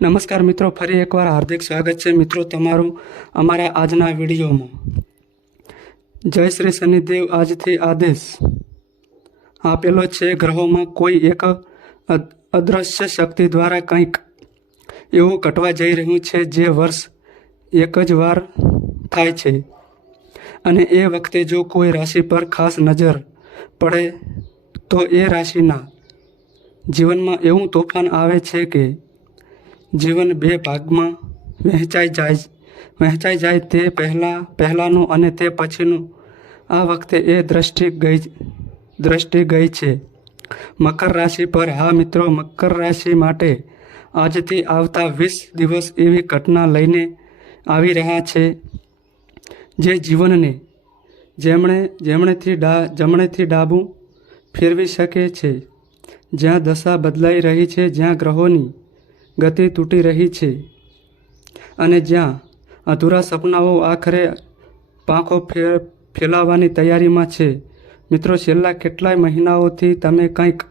નમસ્કાર મિત્રો, ફરી એકવાર હાર્દિક સ્વાગત છે મિત્રો તમારું અમારા આજના વિડીયોમાં. જય શ્રી શનિદેવ આજથી આદેશ. આપેલો છે, ગ્રહોમાં કોઈ એક અદ્રશ્ય શક્તિ દ્વારા કંઈક એવું ઘટવા જઈ રહ્યું છે, જે વર્ષ એક જ વાર થાય છે. અને એ વખતે જો કોઈ રાશિ પર ખાસ નજર પડે, તો એ રાશિના જીવનમાં એવું તોફાન આવે છે કે જીવન બે ભાગમાં વહેંચાઈ જાય વહેંચાઈ જાય તે પહેલાં, પહેલાંનું અને તે પછીનું. આ વખતે એ દ્રષ્ટિ ગઈ દ્રષ્ટિ ગઈ છે. મકર રાશિ પર, હા મિત્રો, મકર રાશિ માટે આજથી આવતા વીસ દિવસ એવી ઘટના લઈને આવી રહ્યા છે, જે જીવનને જેમણે, જેમણેથી ડા, જમણેથી ડાબું ફેરવી શકે છે. જ્યાં દશા બદલાઈ રહી છે, જ્યાં ગ્રહોની ગતિ તૂટી રહી છે. અને જ્યાં અધૂરા સપનાઓ આખરે પાંખો ફે ફેલાવવાની તૈયારીમાં છે. મિત્રો, છેલ્લા કેટલાય મહિનાઓથી તમે કંઈક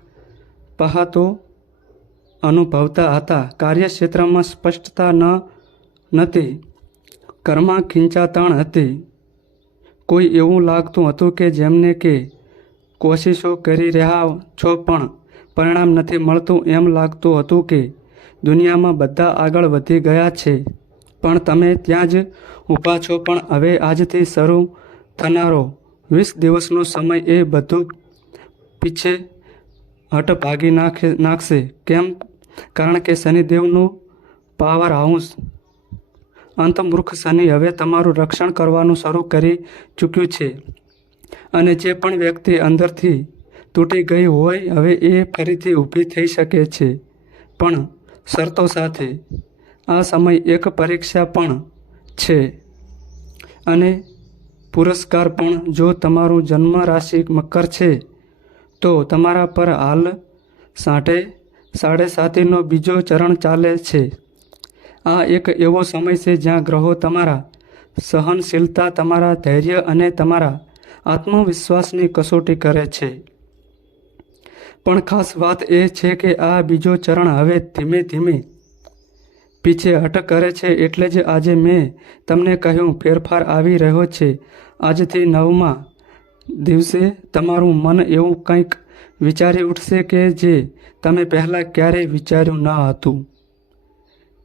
પહાતો અનુભવતા હતા. કાર્યક્ષેત્રમાં સ્પષ્ટતા ન નથી કર્મા ખીંચાતાણ હતી. કોઈ એવું લાગતું હતું કે જેમને કે કોશિશો કરી રહ્યા છો પણ પરિણામ નથી મળતું એમ લાગતું હતું કે દુનિયામાં બધા આગળ વધી ગયા છે. પણ તમે ત્યાં જ ઊભા છો. પણ હવે આજથી શરૂ થનારો વીસ દિવસનો સમય એ બધું પીછે હટ ભાગી નાખે, નાખશે. કેમ? કારણ કે શનિદેવનું પાવર હાઉસ અંતમૂર્ખ શનિ હવે તમારું રક્ષણ કરવાનું શરૂ કરી ચૂક્યું છે. અને જે પણ વ્યક્તિ અંદરથી તૂટી ગઈ હોય, હવે એ ફરીથી ઊભી થઈ શકે છે. પણ શરતો સાથે આ સમય એક પરીક્ષા પણ છે. અને પુરસ્કાર પણ જો તમારું જન્મ રાશિ મકર છે, તો તમારા પર હાલ સાઠે સાડે સાતીનો બીજો ચરણ ચાલે છે. આ એક એવો સમય છે જ્યાં ગ્રહો તમારા સહનશીલતા, તમારા ધૈર્ય અને તમારા આત્મવિશ્વાસની કસોટી કરે છે. પણ ખાસ વાત એ છે કે આ બીજો ચરણ હવે ધીમે ધીમે પીછે હટ કરે છે એટલે જ આજે મેં તમને કહ્યું, ફેરફાર આવી રહ્યો છે. આજથી નવમા દિવસે તમારું મન એવું કંઈક વિચારી ઉઠશે કે જે તમે પહેલાં ક્યારેય વિચાર્યું ન હતું.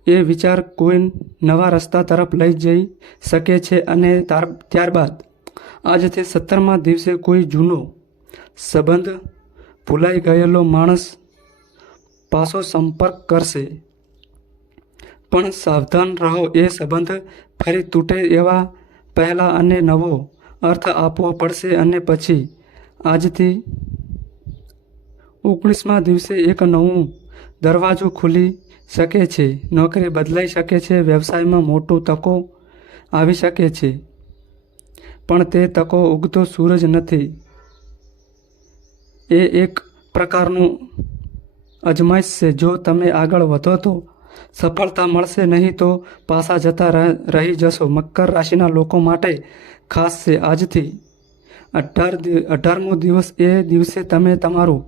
એ વિચાર કોઈ નવા રસ્તા તરફ લઈ જઈ શકે છે અને ત્યારબાદ આજથી સત્તરમા દિવસે કોઈ જૂનો સંબંધ ભૂલાઈ ગયેલો માણસ પાછો સંપર્ક કરશે. પણ સાવધાન રહો, એ સંબંધ ફરી તૂટે એવા પહેલાં અને નવો અર્થ આપવો પડશે અને પછી આજથી ઓગણીસમા દિવસે એક નવું દરવાજો ખુલી શકે છે. નોકરી બદલાઈ શકે છે, વ્યવસાયમાં મોટું તકો આવી શકે છે. પણ તે તકો ઉગતો સૂરજ નથી. એ એક પ્રકારનું અજમાઈશ છે. જો તમે આગળ વધો તો સફળતા મળશે નહીં તો પાછા જતા રહ- જશો. મકર રાશિના લોકો માટે ખાસ છે. આજથી અઢાર અઢારમો દિવસ એ દિવસે તમે તમારું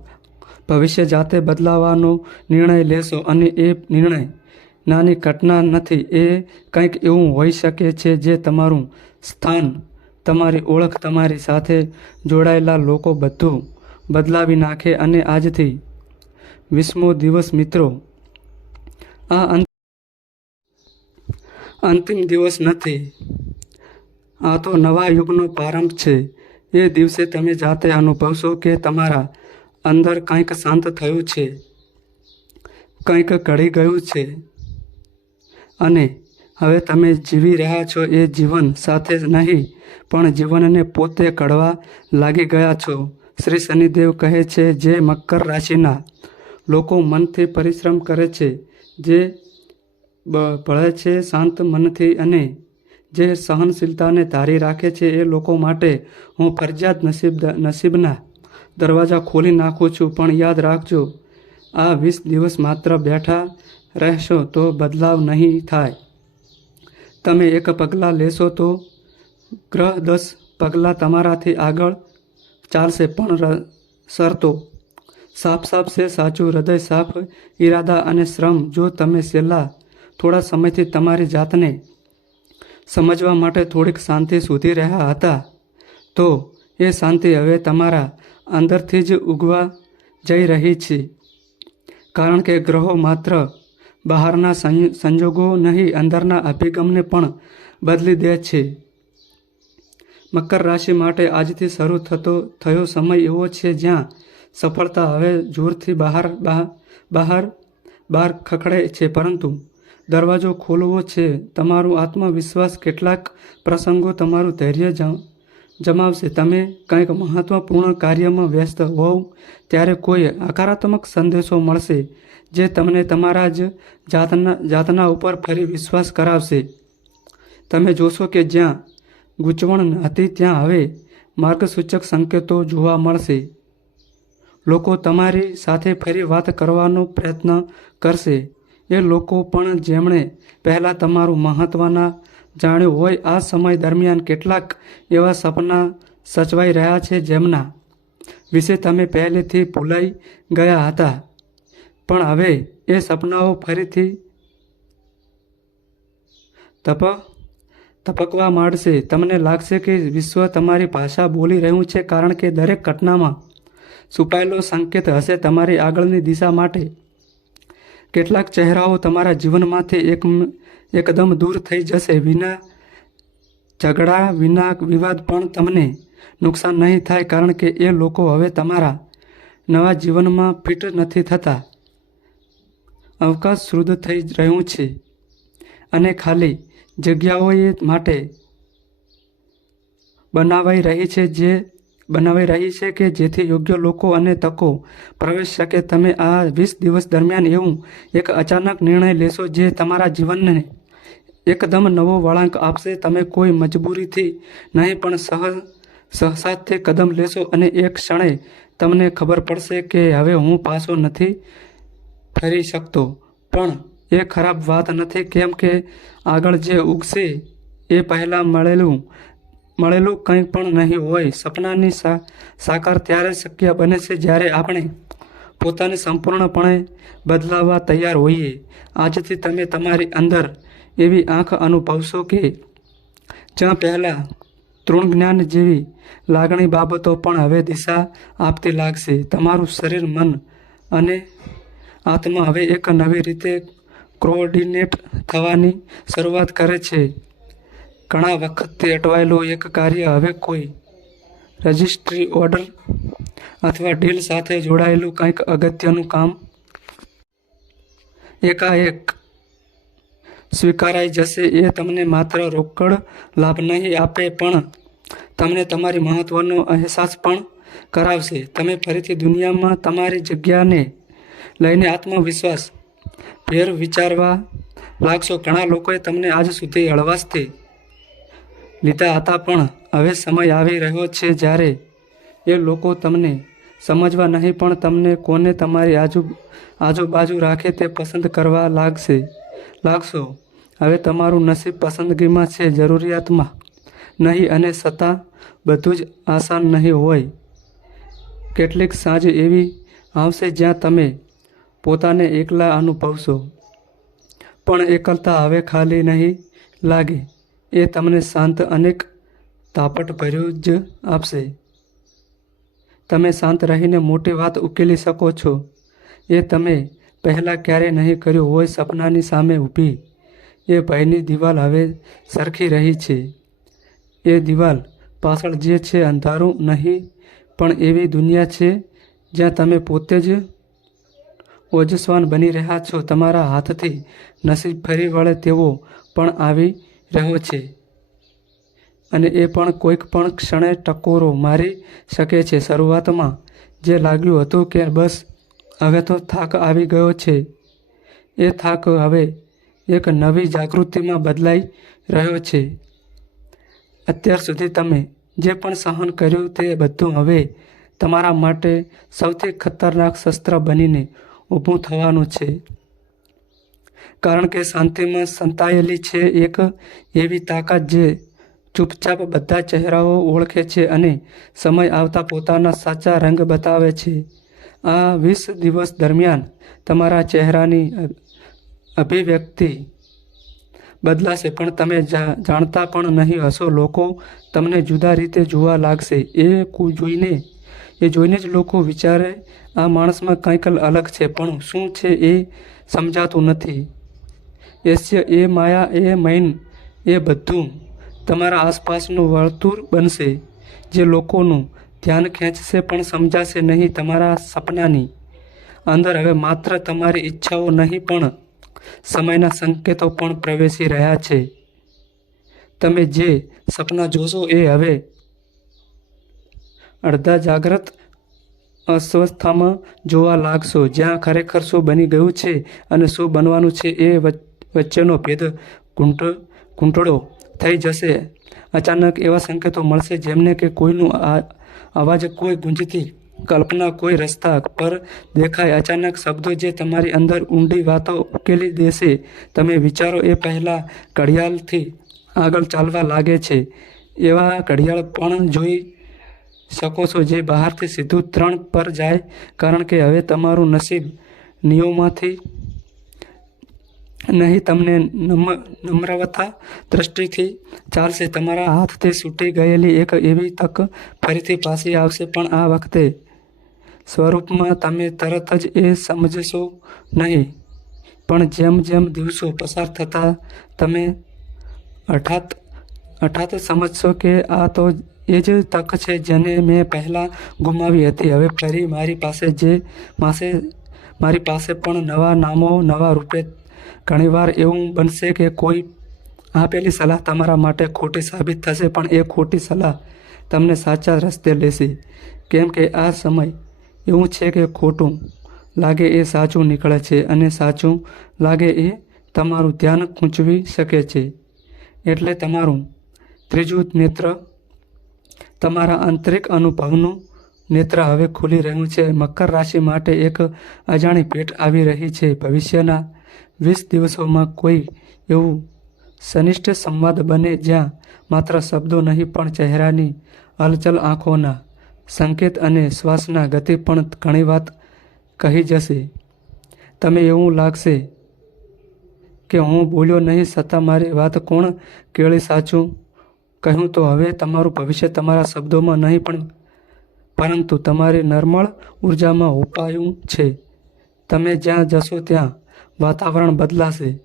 ભવિષ્ય જાતે બદલાવાનો નિર્ણય લેશો અને એ નિર્ણય નાની ઘટના નથી. એ કંઈક એવું હોઈ શકે છે જે તમારું સ્થાન, તમારી ઓળખ, તમારી સાથે જોડાયેલા લોકો બધું બદલાવી નાખે અને આજથી વીસમો દિવસ મિત્રો, આ અંત અંતિમ દિવસ નથી. આ તો નવા યુગનો પ્રારંભ છે. એ દિવસે તમે જાતે અનુભવશો કે તમારા અંદર કંઈક શાંત થયું છે, કંઈક ઘડી ગયું છે. અને હવે તમે જીવી રહ્યા છો એ જીવન સાથે જ નહીં, પણ જીવનને પોતે કડવા લાગી ગયા છો. શ્રી શનિદેવ કહે છે, જે મકર રાશિના લોકો મનથી પરિશ્રમ કરે છે, જે ભળે છે, શાંત મનથી અને જે સહનશીલતાને ધારી રાખે છે, એ લોકો માટે હું ફરજિયાત નસીબ નસીબના દરવાજા ખોલી નાખું છું. પણ યાદ રાખજો, આ વીસ દિવસ માત્ર બેઠા રહેશો તો બદલાવ નહીં થાય. તમે એક પગલાં લેશો તો ગ્રહ દસ પગલાં તમારાથી આગળ ચાલશે પણ શરતો સાફ સાફ છે સાચું હૃદય સાફ ઈરાદા અને શ્રમ. જો તમે છેલ્લા થોડા સમયથી તમારી જાતને સમજવા માટે થોડીક શાંતિ શોધી રહ્યા હતા, તો એ શાંતિ હવે તમારા અંદરથી જ ઉગવા જઈ રહી છે. કારણ કે ગ્રહો માત્ર બહારના સંજોગો નહીં, અંદરના અભિગમને પણ બદલી દે છે. મકર રાશિ માટે આજથી શરૂ થતો, થયો સમય એવો છે જ્યાં સફળતા હવે જોરથી બહાર બહાર બહાર ખખડે છે. પરંતુ દરવાજો ખોલવો છે. તમારું આત્મવિશ્વાસ કેટલાક પ્રસંગો તમારું ધૈર્ય જમ- જમાવશે. તમે કંઈક મહત્વપૂર્ણ કાર્યમાં વ્યસ્ત હોવ, ત્યારે કોઈ હકારાત્મક સંદેશો મળશે જે તમને તમારા જ જાતના જાતના ઉપર ફરી વિશ્વાસ કરાવશે. તમે જોશો કે જ્યાં ગૂંચવણ હતી ત્યાં હવે માર્ગસૂચક સંકેતો જોવા મળશે. લોકો તમારી સાથે ફરી વાત કરવાનો પ્રયત્ન કરશે. એ લોકો પણ જેમણે પહેલાં તમારું મહત્ત્વના જાણ્યું હોય, આ સમય દરમિયાન કેટલાક એવા સપના સચવાઈ રહ્યા છે જેમના વિશે તમે પહેલેથી ભૂલાઈ ગયા હતા. પણ હવે એ સપનાઓ ફરીથી તપ તપકવા માંડશે. તમને લાગશે કે વિશ્વ તમારી ભાષા બોલી રહ્યું છે કારણ કે દરેક ઘટનામાં છુપાયેલો સંકેત હશે તમારી આગળની દિશા માટે. કેટલાક ચહેરાઓ તમારા જીવનમાંથી એક એકદમ દૂર થઈ જશે. વિના ઝઘડા, વિના વિવાદ પણ તમને નુકસાન નહીં થાય કારણ કે એ લોકો હવે તમારા નવા જીવનમાં ફિટ નથી થતા. અવકાશ શુદ્ધ થઈ રહ્યું છે. અને ખાલી જગ્યાઓએ માટે બનાવાઈ રહી છે જે બનાવાઈ રહી છે કે જેથી યોગ્ય લોકો અને તકો પ્રવેશ શકે. તમે આ વીસ દિવસ દરમિયાન એવું એક અચાનક નિર્ણય લેશો જે તમારા જીવનને એકદમ નવો વળાંક આપશે. તમે કોઈ મજબૂરીથી નહીં, પણ સહ સહસાથી કદમ લેશો અને એક ક્ષણે તમને ખબર પડશે કે હવે હું પાછો નથી ફરી શકતો. પણ એ ખરાબ વાત નથી, કેમ કે આગળ જે ઉગશે, એ પહેલાં મળેલું મળેલું કંઈ પણ નહીં હોય. સપનાની સા, સાકાર ત્યારે શક્ય બને છે જ્યારે આપણે પોતાને સંપૂર્ણપણે બદલાવવા તૈયાર હોઈએ. આજથી તમે તમારી અંદર એવી આંખ અનુભવશો કે જ્યાં પહેલાં તૃણ જ્ઞાન જેવી લાગણી બાબતો પણ હવે દિશા આપતી લાગશે. તમારું શરીર, મન અને આત્મા હવે એક નવી રીતે કોઓર્ડિનેટ થવાની શરૂઆત કરે છે. ઘણા વખતથી અટવાયેલું એક કાર્ય હવે કોઈ રજિસ્ટ્રી ઓર્ડર અથવા ડીલ સાથે જોડાયેલું કંઈક અગત્યનું કામ એકાએક સ્વીકારાઈ જશે એ તમને માત્ર રોકડ લાભ નહીં આપે, પણ તમને તમારી મહત્ત્વનો અહેસાસ પણ કરાવશે. તમે ફરીથી દુનિયામાં તમારી જગ્યાને લઈને આત્મવિશ્વાસ ફેર વિચારવા લાગશો. ઘણા લોકોએ તમને આજ સુધી હળવાશથી લીધા હતા, પણ હવે સમય આવી રહ્યો છે જ્યારે એ લોકો તમને સમજવા નહીં, પણ તમને કોને તમારી આજુ, આજુબાજુ રાખે તે પસંદ કરવા લાગશે, લાગશો. હવે તમારું નસીબ પસંદગીમાં છે, જરૂરિયાતમાં નહીં અને છતાં બધું જ આસાન નહીં હોય. કેટલીક સાંજ એવી આવશે જ્યાં તમે પોતાને એકલા અનુભવશો. પણ એકલતા હવે ખાલી નહીં લાગે. એ તમને શાંત અનેક તાપટ ભર્યું જ આપશે. તમે શાંત રહીને મોટી વાત ઉકેલી શકો છો. એ તમે પહેલાં ક્યારેય નહીં કર્યું હોય સપનાની સામે ઊભી. એ ભયની દિવાલ હવે સરખી રહી છે. એ દિવાલ પાછળ જે છે અંધારું નહીં, પણ એવી દુનિયા છે જ્યાં તમે પોતે જ ઓજસ્વાન બની રહ્યા છો. તમારા હાથથી નસીબ ફરી વળે તેવો પણ આવી રહ્યો છે. અને એ પણ કોઈક પણ ક્ષણે ટકોરો મારી શકે છે. શરૂઆતમાં જે લાગ્યું હતું કે બસ હવે તો થાક આવી ગયો છે. એ થાક હવે એક નવી જાગૃતિમાં બદલાઈ રહ્યો છે. અત્યાર સુધી તમે જે પણ સહન કર્યું તે બધું હવે તમારા માટે સૌથી ખતરનાક શસ્ત્ર બનીને ઊભું થવાનું છે. કારણ કે શાંતિમાં સંતાયેલી છે એક એવી તાકાત જે ચૂપચાપ બધા ચહેરાઓ ઓળખે છે અને સમય આવતા પોતાના સાચા રંગ બતાવે છે. આ વીસ દિવસ દરમિયાન તમારા ચહેરાની અભિવ્યક્તિ બદલાશે, પણ તમે જાણતા પણ નહીં હશો. લોકો તમને જુદા રીતે જોવા લાગશે. એ જોઈને એ જોઈને જ લોકો વિચારે, આ માણસમાં કંઈક અલગ છે, પણ શું છે એ સમજાતું નથી. એસ્ય એ માયા એ મૈન, એ બધું તમારા આસપાસનું વર્તુળ બનશે, જે લોકોનું ધ્યાન ખેંચશે પણ સમજાશે નહીં તમારા સપનાની. અંદર હવે માત્ર તમારી ઈચ્છાઓ નહીં, પણ સમયના સંકેતો પણ પ્રવેશી રહ્યા છે. તમે જે સપના જોશો એ હવે અડધા જાગ્રત અસ્વસ્થામાં જોવા લાગશો. જ્યાં ખરેખર શું બની ગયું છે અને શું બનવાનું છે એ વચ- વચ્ચેનો ભેદ ઘૂંટ ઘૂંટડો થઈ જશે. અચાનક એવા સંકેતો મળશે જેમને કે કોઈનું આ, અવાજ કોઈ ગુંજતી કલ્પના, કોઈ રસ્તા પર દેખાય. અચાનક શબ્દો જે તમારી અંદર ઊંડી વાતો ઉકેલી દેશે. તમે વિચારો, એ પહેલાં ઘડિયાળથી આગળ ચાલવા લાગે છે. એવા ઘડિયાળ પણ જોઈ શકો છો જે બહારથી સીધું ત્રણ પર જાય, કારણ કે હવે તમારું નસીબ નિયમોમાંથી નહીં, તમને નમ્રવતા દ્રષ્ટિથી ચાલશે. તમારા હાથથી છૂટી ગયેલી એક એવી તક ફરીથી પાછી આવશે. પણ આ વખતે સ્વરૂપમાં તમે તરત જ એ સમજશો નહીં. પણ જેમ જેમ દિવસો પસાર થતા તમે અઠાત અઠાત સમજશો કે આ તો એ જ તક છે જેને મેં પહેલાં ગુમાવી હતી. હવે ફરી મારી પાસે જે માસે, મારી પાસે પણ નવા નામો, નવા રૂપે ઘણીવાર એવું બનશે કે કોઈ આપેલી સલાહ તમારા માટે ખોટી સાબિત થશે, પણ એ ખોટી સલાહ તમને સાચા રસ્તે લેશે. કેમ કે આ સમય એવું છે કે ખોટું લાગે એ સાચું નીકળે છે અને સાચું લાગે એ તમારું ધ્યાન ખૂંચવી શકે છે. એટલે તમારું ત્રીજું નેત્ર તમારા આંતરિક અનુભવનું નેત્ર હવે ખુલી રહ્યું છે. મકર રાશિ માટે એક અજાણી ભેટ આવી રહી છે. ભવિષ્યના વીસ દિવસોમાં કોઈ એવું સનિષ્ઠ સંવાદ બને જ્યાં માત્ર શબ્દો નહીં, પણ ચહેરાની હલચલ આંખોના સંકેત અને શ્વાસના ગતિ પણ ઘણી વાત કહી જશે. તમે એવું લાગશે કે હું બોલ્યો નહીં, છતાં મારી વાત કોણ કેળી સાચું? કહ્યું તો હવે તમારું ભવિષ્ય તમારા શબ્દોમાં નહીં પણ પરંતુ તમારી નર્મળ ઉર્જામાં ઉપાયું છે. તમે જ્યાં જશો ત્યાં વાતાવરણ બદલાશે.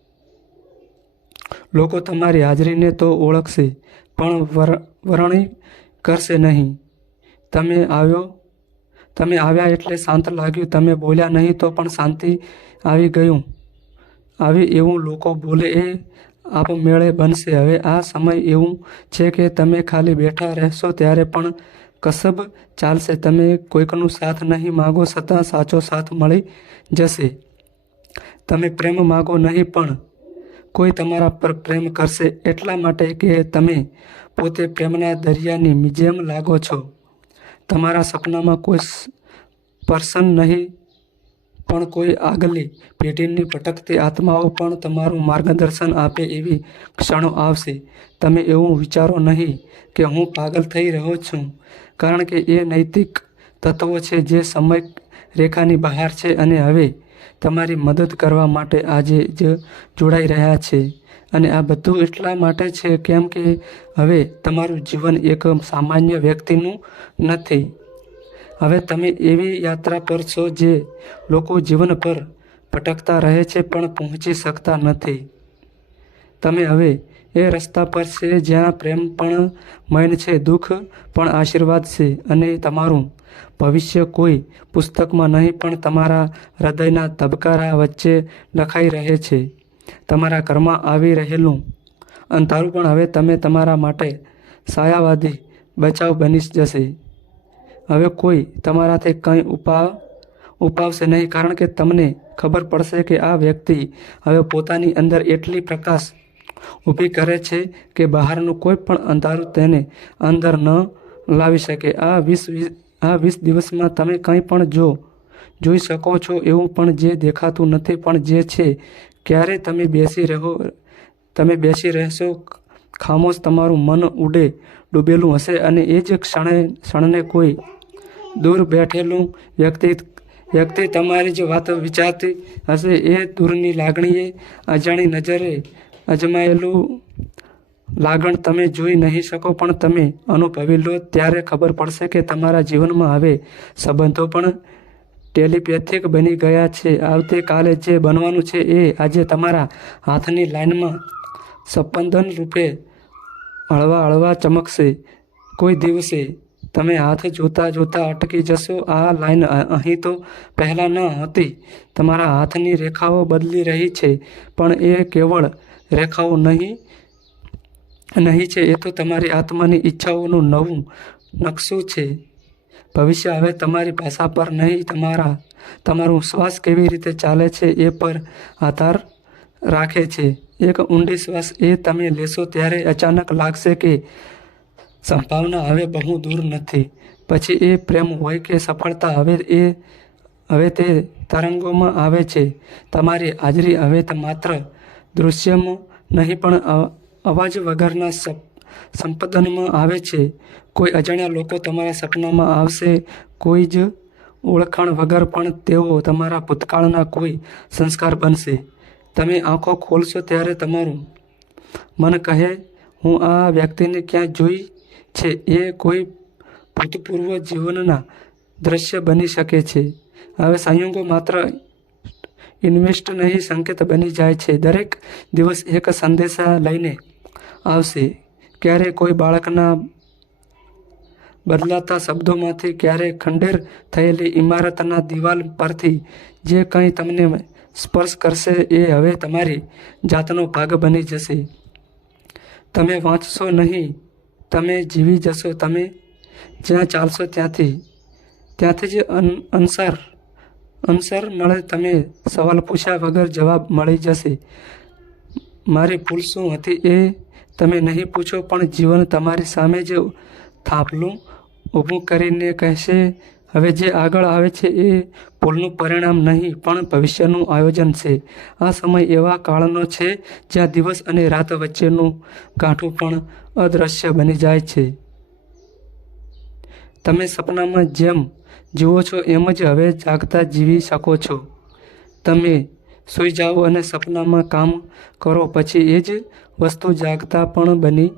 લોકો તમારી હાજરીને તો ઓળખશે, પણ વર- વરણી કરશે નહીં. તમે આવ્યો, તમે આવ્યા એટલે શાંત લાગ્યું. તમે બોલ્યા નહીં તો પણ શાંતિ આવી ગયું. આવી એવું લોકો બોલે એ આપમેળે બનશે. હવે આ સમય એવું છે કે તમે ખાલી બેઠા રહેશો ત્યારે પણ કસબ ચાલશે. તમે કોઈકનું સાથ નહીં માગો છતાં સાચો સાથ મળી જશે. તમે પ્રેમ માગો નહીં પણ કોઈ તમારા પર પ્રેમ કરશે. એટલા માટે કે તમે પોતે પ્રેમના દરિયાની જેમ લાગો છો. તમારા સપનામાં કોઈ પર્સન નહીં પણ કોઈ આગલી પેઢીની ભટકતી આત્માઓ પણ તમારું માર્ગદર્શન આપે એવી ક્ષણો આવશે. તમે એવું વિચારો નહીં કે હું પાગલ થઈ રહ્યો છું, કારણ કે એ નૈતિક તત્વો છે જે સમય રેખાની બહાર છે અને હવે તમારી મદદ કરવા માટે આજે જ જોડાઈ રહ્યા છે. અને આ બધું એટલા માટે છે કેમ કે હવે તમારું જીવન એક સામાન્ય વ્યક્તિનું નથી. હવે તમે એવી યાત્રા પર છો જે લોકો જીવન પર ભટકતા રહે છે પણ પહોંચી શકતા નથી. તમે હવે એ રસ્તા પર છે જ્યાં પ્રેમ પણ મૈન છે, દુઃખ પણ આશીર્વાદ છે અને તમારું ભવિષ્ય કોઈ પુસ્તકમાં નહીં, પણ તમારા હૃદયના ધબકારા વચ્ચે લખાઈ રહે છે. તમારા ઘરમાં આવી રહેલું અંધારું પણ હવે તમે તમારા માટે સાયાવાદી બચાવ બની જશે. હવે કોઈ તમારાથી કંઈ ઉપાવ, ઉપાવશે નહીં કારણ કે તમને ખબર પડશે કે આ વ્યક્તિ હવે પોતાની અંદર એટલી પ્રકાશ ઊભી કરે છે કે બહારનું કોઈ પણ અંધારું તેને અંદર ન લાવી શકે. આ વીસ આ વીસ દિવસમાં તમે કંઈ પણ જો, જોઈ શકો છો એવું પણ જે દેખાતું નથી, પણ જે છે, ક્યારે તમે બેસી રહો, તમે બેસી રહેશો, ખામોશ તમારું મન ઉડે, ડૂબેલું હશે અને એ જ ક્ષણે, ક્ષણને કોઈ દૂર બેઠેલું વ્યક્તિ વ્યક્તિ તમારી જે વાતો વિચારતી હશે. એ દૂરની લાગણીએ અજાણી નજરે અજમાયેલું લાગણ તમે જોઈ નહીં શકો, પણ તમે અનુભવી લો ત્યારે ખબર પડશે કે તમારા જીવનમાં હવે સંબંધો પણ ટેલિપેથિક બની ગયા છે. આવતીકાલે જે બનવાનું છે એ આજે તમારા હાથની લાઈનમાં સંબંધન રૂપે હળવા હળવા ચમકશે. કોઈ દિવસે તમે હાથ જોતા જોતા અટકી જશો. આ લાઈન અહીં તો પહેલાં ન હતી. તમારા હાથની રેખાઓ બદલી રહી છે, પણ એ કેવળ રેખાઓ નહીં નહીં છે. એ તો તમારી આત્માની ઈચ્છાઓનું નવું નકશું છે. ભવિષ્ય હવે તમારી ભાષા પર નહીં. તમારા, તમારું શ્વાસ કેવી રીતે ચાલે છે એ પર આધાર રાખે છે. એક ઊંડી શ્વાસ એ તમે લેશો ત્યારે અચાનક લાગશે કે સંભાવના હવે બહુ દૂર નથી. પછી એ પ્રેમ હોય કે સફળતા હવે એ, હવે તે તરંગોમાં આવે છે. તમારી હાજરી હવે માત્ર દૃશ્યમાં નહીં, પણ અવાજ વગરના સપ, સંપદનમાં આવે છે. કોઈ અજાણ્યા લોકો તમારા સપનામાં આવશે, કોઈ જ ઓળખાણ વગર પણ તેઓ તમારા ભૂતકાળના કોઈ સંસ્કાર બનશે. તમે આંખો ખોલશો ત્યારે તમારું મન કહે, હું આ વ્યક્તિને ક્યાં જોઈ છે એ કોઈ ભૂતપૂર્વ જીવનના દ્રશ્ય બની શકે છે. હવે સંયોગો માત્ર ઇન્વેસ્ટ નહીં, સંકેત બની જાય છે. દરેક દિવસ એક સંદેશા લઈને આવશે. ક્યારે કોઈ બાળકના બદલાતા શબ્દોમાંથી ક્યારે ખંડેર થયેલી ઇમારતના દિવાલ પરથી જે કંઈ તમને સ્પર્શ કરશે એ હવે તમારી જાતનો ભાગ બની જશે. તમે વાંચશો નહીં તમે જીવી જશો, તમે જ્યાં ચાલશો ત્યાંથી ત્યાંથી જ અન, અનસાર, અનસર મળે તમે સવાલ પૂછ્યા વગર જવાબ મળી જશે. મારી ભૂલ શું હતી એ તમે નહીં પૂછો, પણ જીવન તમારી સામે જ થાપલું ઊભું કરીને કહેશે હવે જે આગળ આવે છે એ ભૂલનું પરિણામ નહીં, પણ ભવિષ્યનું આયોજન છે. આ સમય એવા કાળનો છે જ્યાં દિવસ અને રાત વચ્ચેનું ગાંઠું પણ અદૃશ્ય બની જાય છે. તમે સપનામાં જેમ જીવો છો એમ જ હવે જાગતા જીવી શકો છો. તમે સૂઈ જાઓ અને સપનામાં કામ કરો, પછી એ જ વસ્તુ જાગતા પણ બની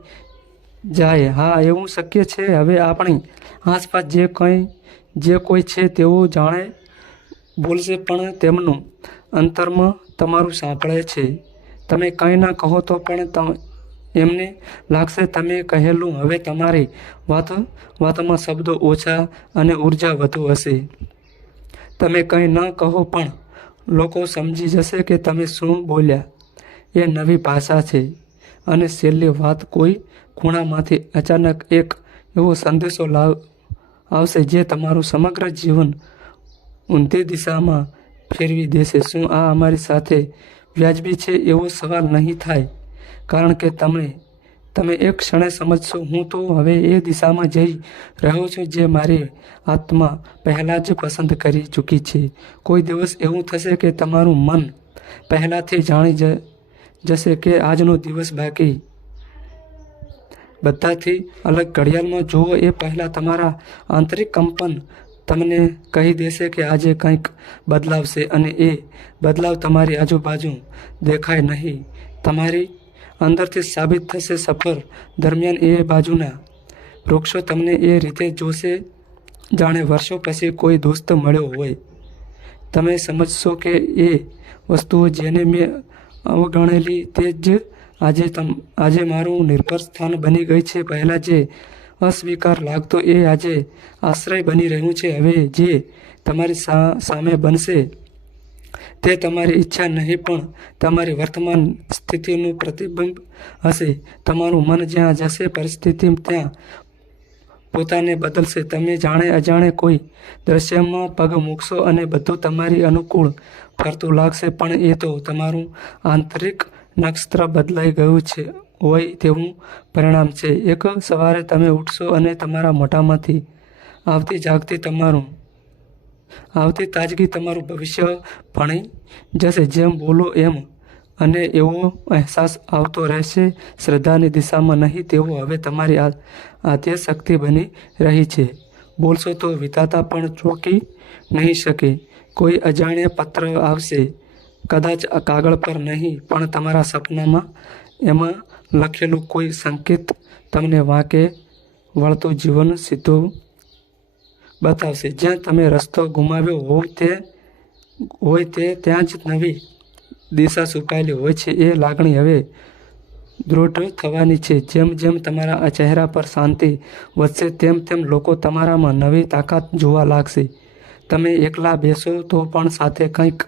જાય. હા, એવું શક્ય છે? હવે આપણી આસપાસ જે કંઈ જે કોઈ છે તેવું જાણે, બોલશે પણ તેમનું અંતરમાં તમારું સાંભળે છે. તમે કંઈ ના કહો તો પણ એમને લાગશે તમે કહેલું, હવે તમારી વાત, વાતમાં શબ્દો ઓછા અને ઊર્જા વધુ હશે. તમે કંઈ ન કહો પણ લોકો સમજી જશે કે તમે શું બોલ્યા. એ નવી ભાષા છે અને છેલ્લી વાત કોઈ ખૂણામાંથી અચાનક એક એવો સંદેશો લાવ આવશે જે તમારું સમગ્ર જીવન ઊંધી દિશામાં ફેરવી દેશે. શું આ અમારી સાથે વ્યાજબી છે એવો સવાલ નહીં થાય? કારણ કે તમે તમે એક ક્ષણે સમજશો, હું તો હવે એ દિશામાં જઈ રહ્યો છું જે મારી આત્મા પહેલાં જ પસંદ કરી ચૂકી છે. કોઈ દિવસ એવું થશે કે તમારું મન પહેલાંથી જાણી જશે કે આજનો દિવસ બાકી બધાથી અલગ ઘડિયાળમાં જુઓ. એ પહેલાં તમારા આંતરિક કંપન તમને કહી દેશે કે આજે કંઈક બદલાવશે અને એ બદલાવ તમારી આજુબાજુ દેખાય નહીં. તમારી અંદરથી સાબિત થશે સફર દરમિયાન એ બાજુના વૃક્ષો તમને એ રીતે જોશે જાણે વર્ષો પછી કોઈ દોસ્ત મળ્યો હોય. તમે સમજશો કે એ વસ્તુઓ જેને મેં અવગણેલી તે જ આજે તમ, આજે મારું નિર્ભર સ્થાન બની ગઈ છે. પહેલાં જે અસ્વીકાર લાગતો એ આજે આશ્રય બની રહ્યું છે. હવે જે તમારી સામે બનશે તે તમારી ઈચ્છા નહીં, પણ તમારી વર્તમાન સ્થિતિનું પ્રતિબિંબ હશે. તમારું મન જ્યાં જશે, પરિસ્થિતિ ત્યાં પોતાને બદલશે. તમે જાણે અજાણે કોઈ દ્રશ્યમાં પગ મૂકશો અને બધું તમારી અનુકૂળ ફરતું લાગશે, પણ એ તો તમારું આંતરિક નક્ષત્ર બદલાઈ ગયું છે, હોય તેવું પરિણામ છે. એક સવારે તમે ઉઠશો અને તમારા મોઢામાંથી આવતી જાગતી તમારું, આવતી તાજગી તમારું ભવિષ્ય ભણી જશે. જેમ બોલો એમ અને એવો અહેસાસ આવતો રહેશે. શ્રદ્ધાની દિશામાં નહીં તેવો હવે તમારી આદ્ય શક્તિ બની રહી છે. બોલશો તો વિધાતા પણ ચોકી નહીં શકે. કોઈ અજાણ્યા પત્ર આવશે. કદાચ કાગળ પર નહીં, પણ તમારા સપનામાં એમાં લખેલું કોઈ સંકેત તમને વાંકે, વળતું જીવન સીધું બતાવશે. જ્યાં તમે રસ્તો ગુમાવ્યો હોવ તે, હોય તે ત્યાં જ નવી દિશા સુકાયેલી હોય છે એ લાગણી હવે દૃઢ થવાની છે. જેમ જેમ તમારા ચહેરા પર શાંતિ વધશે, તેમ તેમ લોકો તમારામાં નવી તાકાત જોવા લાગશે. તમે એકલા બેસો તો પણ સાથે કંઈક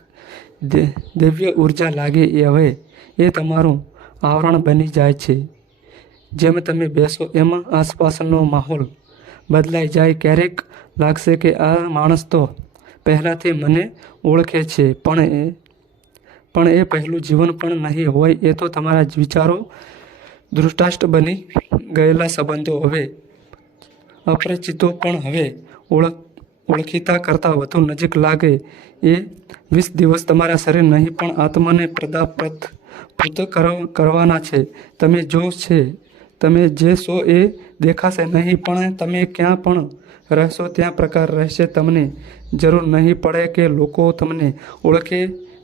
દિવ્ય ઊર્જા લાગે એ હવે, એ તમારું આવરણ બની જાય છે. જેમ તમે બેસો એમાં આસપાસનો માહોલ બદલાઈ જાય, ક્યારેક લાગશે કે આ માણસ તો પહેલાંથી મને ઓળખે છે, પણ એ પણ એ પહેલું જીવન પણ નહીં હોય, એ તો તમારા વિચારો દૃષ્ટાષ્ટ બની ગયેલા સંબંધો હવે. અપરિચિતો પણ હવે ઓળખ ઓળખીતા કરતાં વધુ નજીક લાગે એ વીસ દિવસ તમારા શરીર નહીં, પણ આત્માને પ્રદાપ્રત પૃત કરવાના છે. તમે જો છે, તમે જે છો એ દેખાશે નહીં, પણ તમે ક્યાં પણ રહેશો ત્યાં પ્રકાર રહેશે તમને જરૂર નહીં પડે કે લોકો તમને ઓળખે.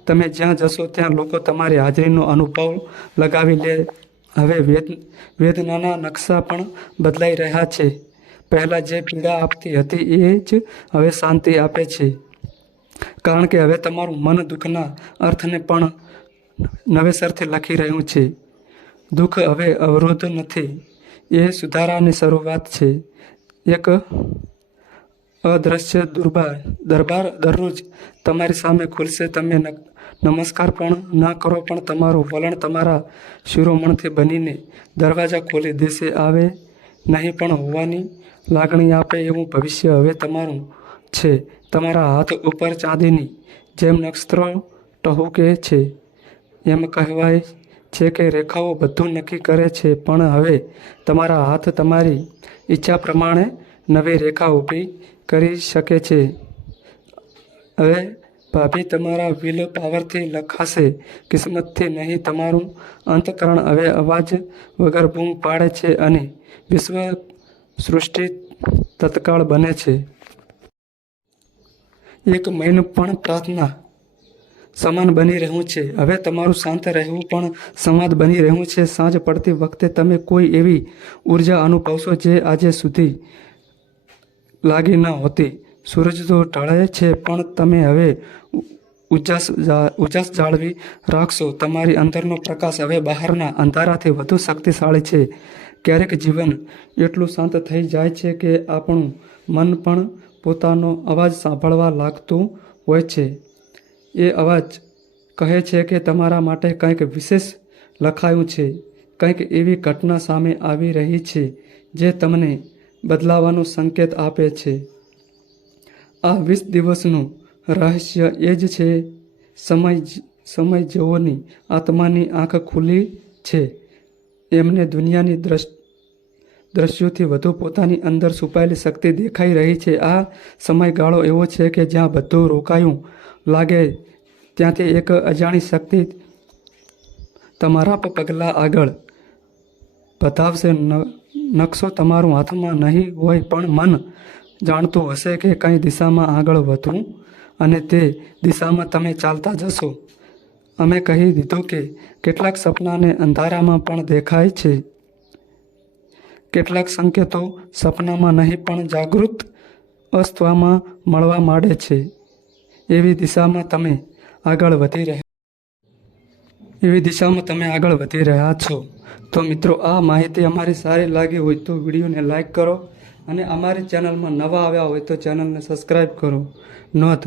તમે જ્યાં જશો ત્યાં લોકો તમારી હાજરીનો અનુભવ લગાવી લે. હવે વેદ, વેદનાના નકશા પણ બદલાઈ રહ્યા છે. પહેલાં જે પીડા આપતી હતી એ જ હવે શાંતિ આપે છે. કારણ કે હવે તમારું મન દુઃખના અર્થને પણ નવેસરથી લખી રહ્યું છે. દુઃખ હવે અવરોધ નથી. એ સુધારાની શરૂઆત છે. એક અદ્રશ્ય દુર્બાર દરબાર દરરોજ તમારી સામે ખુલશે. તમે નમસ્કાર પણ ન કરો, પણ તમારું વલણ તમારા શિરોમણથી બનીને દરવાજા ખોલી દેશે. આવે નહીં પણ હોવાની લાગણી આપે એવું ભવિષ્ય હવે તમારું છે. તમારા હાથ ઉપર ચાંદીની જેમ નક્ષત્રો ટહુકે છે. એમ કહેવાય છે કે રેખાઓ બધું નક્કી કરે છે, પણ હવે તમારા હાથ તમારી ઈચ્છા પ્રમાણે નવી રેખા ઊભી કરી શકે છે. હવે ભાભી, તમારા વિલ પાવરથી લખાશે. કિસ્મતથી નહીં, તમારું અંતકરણ હવે અવાજ વગર બૂમ પાડે છે અને વિશ્વ સૃષ્ટિ તત્કાળ બને છે. એક મહિનો પણ પ્રાર્થના સમાન બની રહ્યું છે. હવે તમારું શાંત રહેવું પણ સંવાદ બની રહ્યું છે. સાંજ પડતી વખતે તમે કોઈ એવી ઊર્જા અનુભવશો જે આજે સુધી લાગી ન હોતી. સૂરજ તો ઢળે છે, પણ તમે હવે ઉજાસ ઉજાસ જાળવી રાખશો. તમારી અંદરનો પ્રકાશ હવે બહારના અંધારાથી વધુ શક્તિશાળી છે. ક્યારેક જીવન એટલું શાંત થઈ જાય છે કે આપણું મન પણ પોતાનો અવાજ સાંભળવા લાગતું હોય છે. એ અવાજ કહે છે કે તમારા માટે કંઈક વિશેષ લખાયું છે, કંઈક એવી ઘટના સામે આવી રહી છે જે તમને બદલાવાનો સંકેત આપે છે. આ વીસ દિવસનું રહસ્ય એ જ છે, સમય સમય જેઓની આત્માની આંખ ખુલી છે. એમને દુનિયાની દ્રષ્ટ દ્રશ્યોથી વધુ પોતાની અંદર છુપાયેલી શક્તિ દેખાઈ રહી છે. આ સમયગાળો એવો છે કે જ્યાં બધું રોકાયું લાગે, ત્યાંથી એક અજાણી શક્તિ તમારા પ- પગલાં આગળ બતાવશે નકશો તમારું હાથમાં નહીં હોય પણ મન જાણતું હશે કે કઈ દિશામાં આગળ વધવું અને તે દિશામાં તમે ચાલતા જશો. અમે કહી દીધું કે કેટલાક સપનાને અંધારામાં પણ દેખાય છે. કેટલાક સંકેતો સપનામાં નહીં પણ જાગૃત અસ્તવામાં મળવા માંડે છે. એવી દિશામાં તમે આગળ વધી રહ્યા એવી દિશામાં તમે આગળ વધી રહ્યા છો. તો મિત્રો, આ માહિતી અમારી સારી લાગી હોય તો વિડીયોને લાઈક કરો અને અમારી ચેનલમાં નવા આવ્યા હોય તો ચેનલને સબસ્ક્રાઈબ કરો. નોંધ